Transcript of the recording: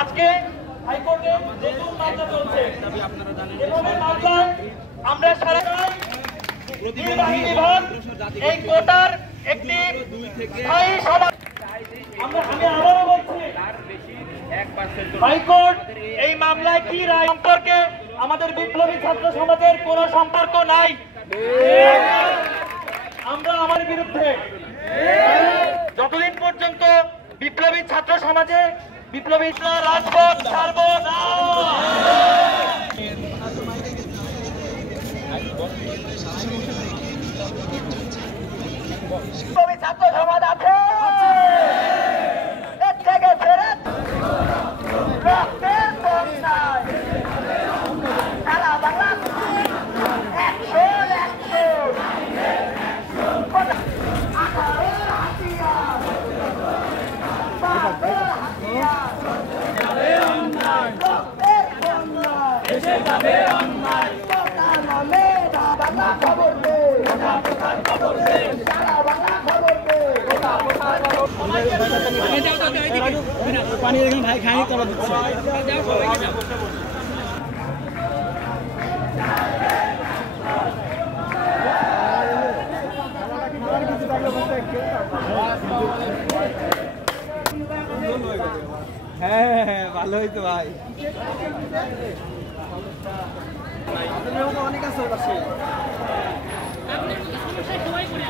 আজকে হাইকোর্টে নতুন মামলা চলছে এভাবে মামলায় আমরা সারা এই কোটার একটি স্থায়ী সভা আমি আবারও বলছি হাইকোর্ট এই মামলায় কি রায় সম্পর্কে আমাদের বিপ্লবী ছাত্র সমাজের কোনো সম্পর্ক নাই। আমরা আমার বিরুদ্ধে যতদিন পর্যন্ত বিপ্লবী ছাত্র সমাজে বিপ্লবী রাজপথ ছাড়ব না। বিপ্লবী ছাত্র সমাজ আছে এর থেকে ফেরত রক্তের বন্যায় সারা বাংলা পানি এখানে ভাই খাই করা দিচ্ছে হ্যাঁ হ্যাঁ ভালো হইতো ভাই অনেক আছে পাশে আপনার সমস্যা সবাই করে